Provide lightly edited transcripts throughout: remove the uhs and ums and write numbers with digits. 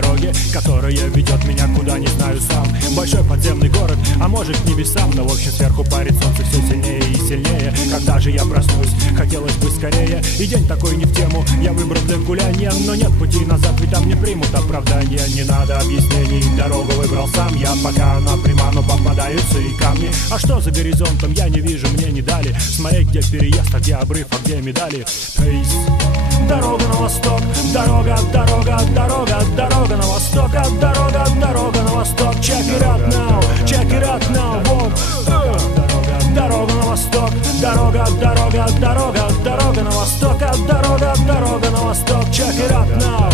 дороге, которая ведет меня куда не знаю сам. Большой подземный город, а может к небесам, но в общем сверху парит солнце все сильнее и сильнее. Когда же я проснусь, хотелось бы скорее, и день такой не в тему, я выбрал для гуляния, но нет пути назад, ведь там не примут оправдания. Не надо объяснений, дорогу выбрал сам я, пока она пряма, но попадаются и камни. А что за горизонтом, я не вижу, мне не дали смотреть, где переезд, а где обрыв, а где медали. Дорога на восток, дорога, дорога, дорога, дорога на восток, дорога, дорога на восток. Check it out now, вот. Дорога на восток, дорога, дорога, дорога, дорога на восток, дорога, дорога на восток. Check it out now.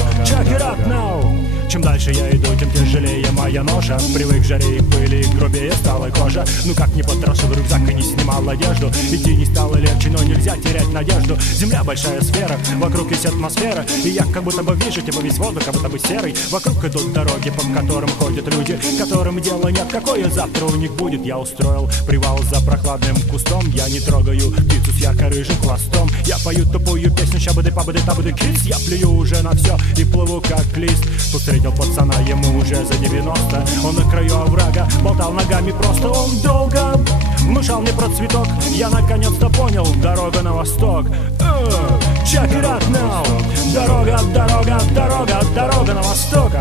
Чем дальше я иду, тем тяжелее моя ноша. Привык к жаре и пыли, грубее стала кожа. Ну как не потрошил рюкзак и не снимал одежду. Идти не стало легче, но нельзя терять надежду. Земля большая сфера, вокруг есть атмосфера. И я как будто бы вижу, типа весь воздух, как будто бы серый. Вокруг идут дороги, по которым ходят люди, которым дела нет, какое завтра у них будет. Я устроил привал за прохладным кустом. Я не трогаю птицу с ярко-рыжим хвостом. Я пою тупую песню щабады-пабады-табады кис. Я плюю уже на все и плыву как лист. Встретил пацана, ему уже за 90. Он на краю оврага, болтал ногами просто. Он долго внушал мне про цветок. Я наконец-то понял, дорога на восток. Check it out now. Дорога, дорога, дорога, дорога на восток.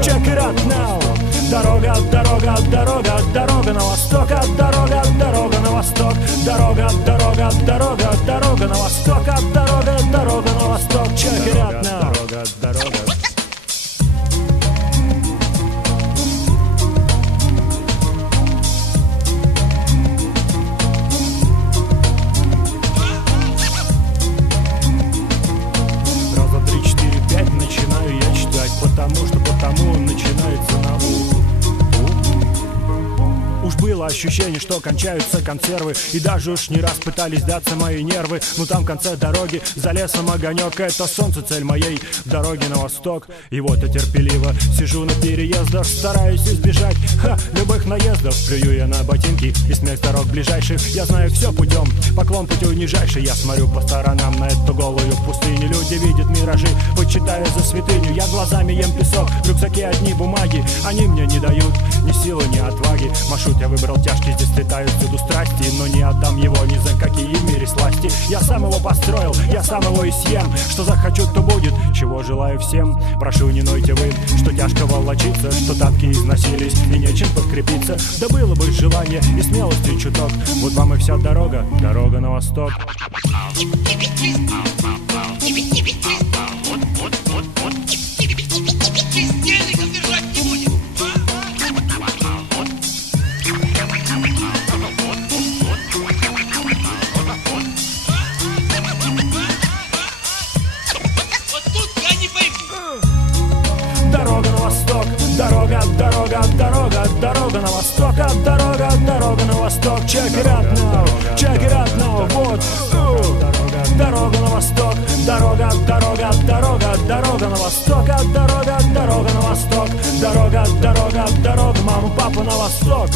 Check it out now. Дорога, дорога, дорога, дорога на восток. Дорога, дорога на восток. Дорога, дорога, дорога, дорога на восток. Дорога, дорога на восток. Check it out now. Дорога, дорога. Потому начинается на Уж было ощущение, что кончаются консервы. И даже уж не раз пытались сдаться мои нервы. Но там в конце дороги, за лесом огонек. Это солнце, цель моей дороги на восток. И вот я терпеливо сижу на переездах, стараюсь избежать любых наездов. Плюю я на ботинки и смех дорог ближайших. Я знаю все путем, поклон путю нижайший. Я смотрю по сторонам на эту голую пустыню. Люди видят миражи, почитая за святыню. Я глазами ем песок, в рюкзаке одни бумаги. Они мне не дают ни силы, ни отваги. Маршрут я выбрал тяжкий, здесь летают всюду страсти. Но не отдам его ни за какие в мире сласти. Я сам его построил, я сам его и съем. Что захочу, то будет, чего желаю всем. Прошу, не нойте вы, что тяжко волочиться, что тапки износились и нечем подкрепиться. Да было бы желание и смелости чуток. Вот вам и вся дорога, дорога на восток. Дорога, дорога, дорога, дорога на восток. Дорога, дорога на восток. Check it out now, вот. Дорога на восток. Дорога, дорога, дорога, дорога на восток. Дорога, дорога на восток. Дорога, дорога, дорога, маму, папу на восток.